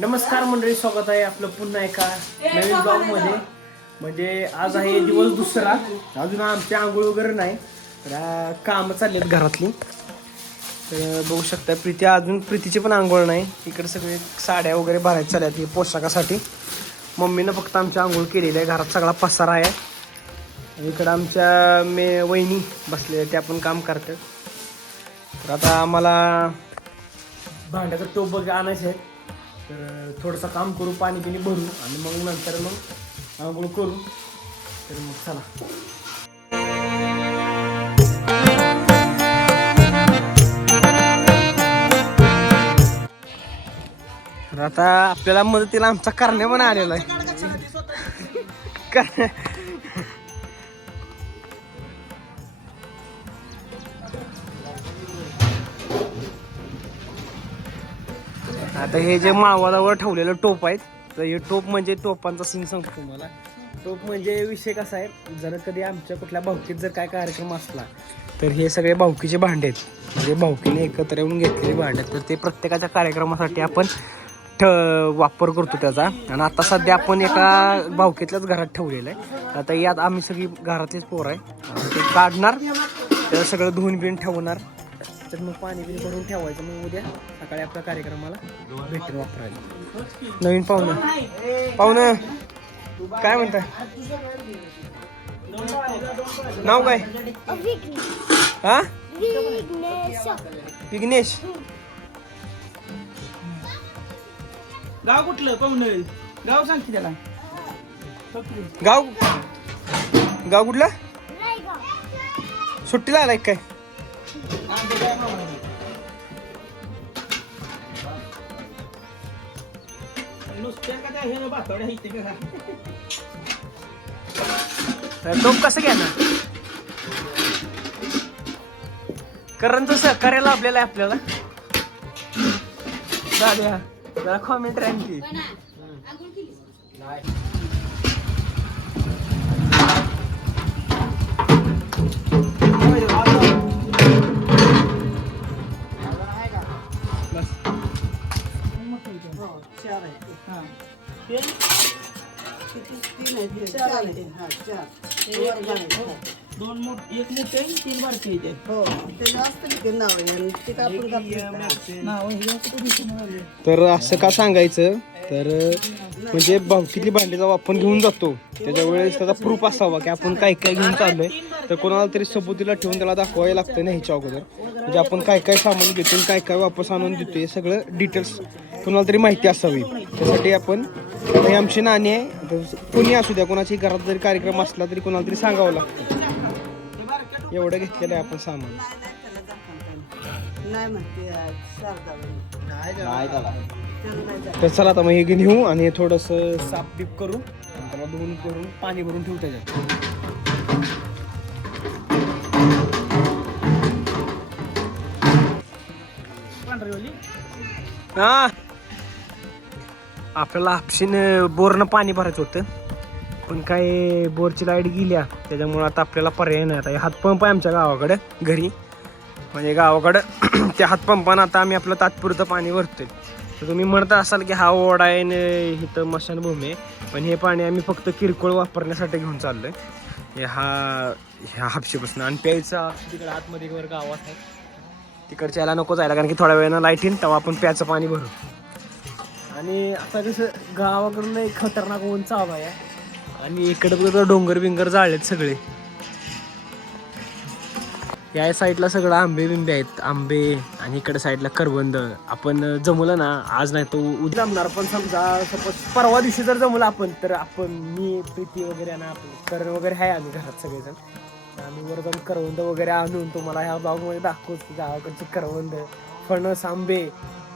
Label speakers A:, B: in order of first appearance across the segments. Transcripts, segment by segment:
A: नमस्कार मंडळी स्वागत आहे आपलं पुन्हा एका नवीन ब्लॉगमध्ये. म्हणजे आज आहे दिवस दुसरा. अजून आमची आंघोळ वगैरे नाही तर कामं चालली आहेत घरातली. तर बघू शकता प्रीती अजून प्रीतीची पण आंघोळ नाही. इकडे सगळे साड्या वगैरे भरायच्या चालल्यात ही पोशाखासाठी. मम्मीनं फक्त आमची आंघोळ केलेली आहे घरात सगळा पसारा आहे. इकडं आमच्या मे वहिनी बसलेल्या त्या पण काम करतात. तर आता आम्हाला भांड्याचं टोप वगैरे आणायचे आहेत. तर थोडंसं काम करू पाणी पिणी भरू आणि मग नंतर मग आंघोळ करू. तर मग चला. आता आपल्याला मदतीला आमचा करणे पण आलेला आहे. आता हे जे मावालावर ठेवलेलं टोप आहेत तर हे टोप म्हणजे टोपांचा सीन सांगतो तुम्हाला. टोप म्हणजे विषय कसा आहे जर कधी आमच्या कुठल्या भावकीत जर काय कार्यक्रम असला तर हे सगळे भावकीचे भांडे आहेत. म्हणजे भावकीने एकत्र येऊन घेतलेले भांडे आहेत तर ते प्रत्येकाच्या कार्यक्रमासाठी आपण ठ वापर करतो त्याचा. आणि आता सध्या आपण एका भावकीतल्याच घरात ठेवलेलं आहे. आता यात आम्ही सगळी घरातलीच पोरं आहे. ते काढणार त्याला सगळं धुवून बिन ठेवणार. तर मग पाणी बिणी भरून ठेवायचं. मग उद्या सकाळी आपल्या कार्यक्रमाला भेटून वापरायचं नवीन पाहुणं. पाहुणं काय म्हणताय? नाव काय? हा? विघ्नेश.
B: गाव कुठलं पाहुण? गाव सांग की त्याला.
A: गाव गाव कुठलं? सुट्टीला आलाय काय? टोप कसं घ्या ना? करणचं सहकार्य लाभलेलं आहे आपल्याला. दाद्या जरा कॉमेंट राहील
B: हा. दोन मोठ एक मोठे आणि तीन बारके येते. नाव हे कुठं दिसून आले?
A: तर असं का सांगायचं? तर म्हणजे भावकीतली भांडी जेव्हा आपण घेऊन जातो. त्याच्या वेळेस त्याचा प्रूफ असावा की आपण काय काय घेऊन चाललोय. तर कोणाला तरी सबुतीला ठेवून त्याला दाखवायला लागतं ना ह्याच्या अगोदर. म्हणजे आपण काय काय सामान घेतो आणि काय काय वापस आणून देतो हे सगळं डिटेल्स कोणाला तरी माहिती असावी. त्यासाठी आपण ही आमची नाणी आहे. कोणी असू द्या कोणाची घरात जरी कार्यक्रम असला तरी कोणाला तरी सांगावं लागतं. एवढं घेतलेलं आहे आपण सामान. तर चला आता मग हे घेऊन आणि हे थोडंसं साफ बीप करू. त्याला धुवून करून पाणी भरून ठेवू त्याच्यात.
B: पांढरीवाली
A: हा. आपल्याला हापशीनं बोरनं पाणी भरायचं होतं. पण काय बोरची लाइट गेल्या त्याच्यामुळं आता आपल्याला पर्याय नाही. आता हे हातपंप आहे आमच्या गावाकडं घरी. म्हणजे गावाकडं त्या हातपंपानं आता आम्ही आपलं तात्पुरतं पाणी भरतो तर तुम्ही म्हणता असाल की हा ओढा आहे न इथं मशानभूमी आहे. पण हे पाणी आम्ही फक्त किरकोळ वापरण्यासाठी घेऊन चाललो आहे हा ह्या हापशीपासून. आणि प्यायचा तिकडे आतमध्ये वर गावात आहे. तिकडच्या याला नको जायला कारण की थोड्या वेळानं लाइट येईन तेव्हा आपण प्याचं पाणी भरू. आणि आता कसं गावाकडून एक खतरनाक ऊन चालू आहे. आणि इकडे बघा डोंगर बिंगर जाळलेत सगळे. या साईडला सगळं आंबे बिंबे आहेत आंबे आणि इकडे साईडला करवंद. आपण जमलं ना आज नाही तो उद्या जमणार पण समजा सपोज परवा दिवशी जर जमलं आपण तर आपण मी प्रीती वगैरे ना आपण कर वगैरे आहे आम्ही घरात सगळेजण. आम्ही वर जाऊन करवंद वगैरे आणून तुम्हाला ह्या ब्लॉगमध्ये दाखवतो गावाकडचे करवंद फणस आंबे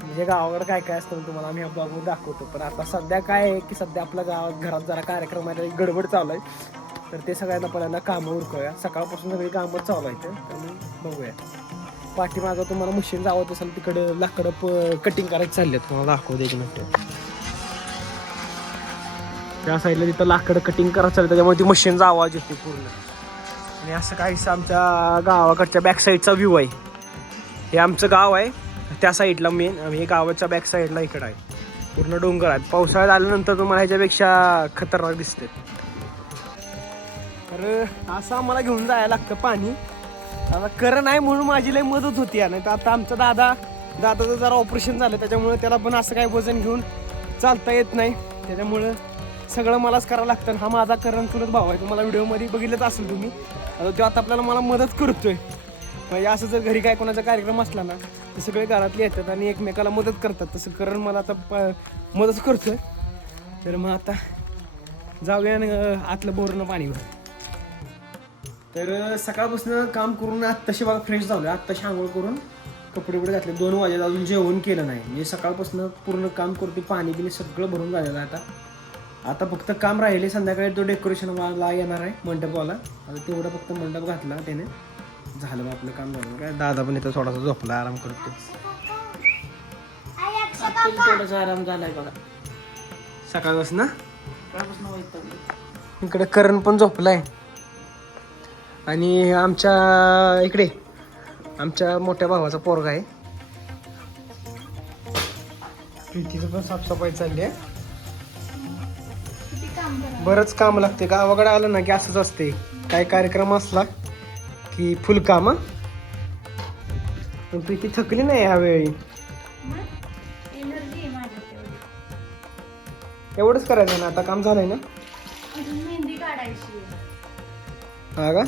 A: म्हणजे गावाकडे काय काय असतं तुम्हाला आम्ही बघून दाखवतो. पण आता सध्या काय आहे की सध्या आपल्या गावात घरात जरा कार्यक्रम आहे गडबड चालू आहे. तर ते सगळ्यांना पहिल्यांदा कामं उरकूया. सकाळपासून सगळी कामं चालू आहेत तर मग बघूया. पाठीमागं तुम्हाला मशीन जावत असेल तिकडं लाकडं कटिंग करायचं चालले आहेत तुम्हाला दाखवत एक मिनिट. त्या साईडला तिथं लाकडं कटिंग करायचं चाललं त्याच्यामुळे ती मशीनचा आवाज येतो पूर्ण. आणि असं काहीसं आमच्या गावाकडच्या बॅक साईडचा व्ह्यू आहे. हे आमचं गाव आहे. त्या साईडला मेन हे गावाच्या बॅक साईडला इकडं आहे. पूर्ण डोंगर आहेत पावसाळ्यात आल्यानंतर तुम्हाला ह्याच्यापेक्षा खतरनाक दिसते. तर असं आम्हाला घेऊन जायला लागतं पाणी. आता करण आहे म्हणून माझी लई मदत होती नाही तर आता आमचा दादा दादाचं जरा ऑपरेशन झालं. त्याच्यामुळे त्याला पण असं काही वजन घेऊन चालता येत नाही. त्याच्यामुळं सगळं मलाच करावं लागतं. आणि हा माझा करण चुलत भाऊ आहे. तुम्हाला व्हिडिओमध्ये बघितलंच असेल तुम्ही. आता तो आता आपल्याला मला मदत करतोय. म्हणजे असं जर घरी काय कोणाचा कार्यक्रम असला ना तर सगळे घरातले येतात आणि एकमेकाला मदत करतात. तसं करण मला आता प- मदत करतोय. तर मग आता जाऊया आणि आतलं बोरनं पाणी भर तर सकाळपासून काम करून आत्ताशी बघा फ्रेश झालो आत्ताशी आंघोळ करून कपडे बिपडे घातले. दोन वाजेत अजून जेवण केलं नाही. म्हणजे सकाळपासून पूर्ण काम करते पाणी बिणी सगळं भरून झालेलं आहे आता. आता फक्त काम राहिले संध्याकाळी तो डेकोरेशन वाला येणार आहे मंडपवाला. आता तेवढा फक्त मंडप घातला त्याने. झालं मग आपलं काम झालं. काय दादा पण इथं थोडासा झोपला आराम करतो
B: थोडासा आराम झालाय बघा.
A: सकाळपासून. इकडे करण पण झोपलाय. आणि आमच्या इकडे आमच्या मोठ्या भावाचा पोरगा आहे. प्रीतीचं पण साफसफाई चालली आहे बरंच काम लागते गावाकडे आलं ना की असंच असते काय कार्यक्रम असला की फुल काम हं. पण प्रीती थकली नाही यावेळी.
C: एनर्जी आहे माझ्यात तेवढी
A: एवढंच करायचं ना आता काम झालंय ना?
C: अजून मेहंदी काढायची आहे.
A: हा का?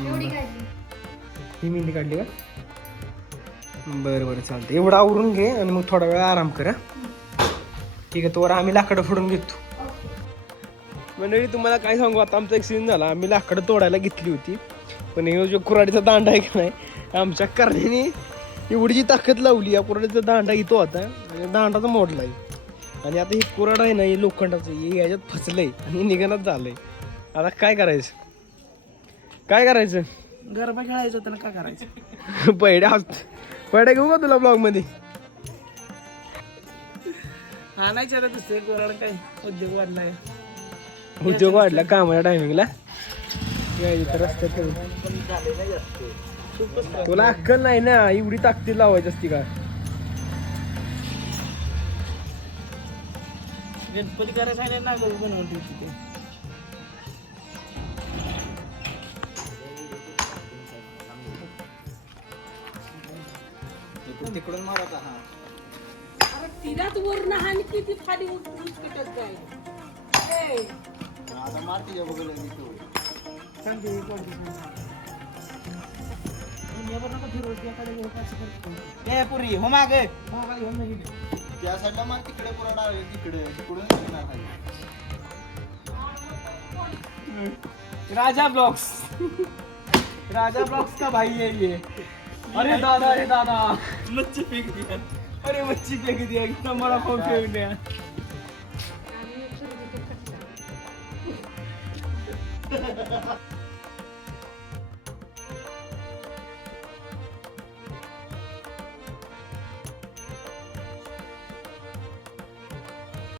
C: एवढी काढली.
A: ही मेहंदी काढली का? बरं बरं चालतं एवढं आवरून घे आणि मग थोडा वेळ आराम कर? ठीक आहे तोवर आम्ही लाकडं फोडून घेतो. मंडळी तुम्हाला काय सांगू? आता आमचा ॲक्सिडेंट झाला. आम्ही लाकडं तोडायला घेतली होती. पण हे जो कुराडीचा दांडा आहे का नाही आमच्या करण्याने एवढी जी ताकद लावली या कुराडीचा दांडा इथं होता. आणि दांडाचा मोडला आहे. आणि आता ही कुराड आहे ना हे लोखंडाचं हे याच्यात फसलंय आणि निघणच झालंय. आता काय करायचं? काय करायचं?
B: गरबा खेळायचं ना काय करायचं?
A: पैड्या पैड्या घेऊ का तुला ब्लॉगमध्ये
B: आणायचं आता दुसरे कोराड काय? उद्योग वाढलाय.
A: उद्योग वाढला कामाच्या टायमिंगला रस्त्यात ठेवून. तुला अक्कल नाही ना? एवढी ताकद लावायची असती का?
B: गणपती करायचं आहे ना तिकडून मारायचा हा.
D: तिलाच वरण आणि किती खाली उठून जाईल.
B: आता मारती ए पुरी हो मागे.
E: त्या साईडला मार तिकडे पुरा डाळ तिकडे. तिकडून येणार खाली.
A: राजा ब्लॉक्स. राजा ब्लॉक्स का भाई है ये? अरे दादा अरे दादा.
B: मच्छी फेक दिया.
A: अरे मच्छी फेंक दिया इतना बड़ा फोन फेंक दिया.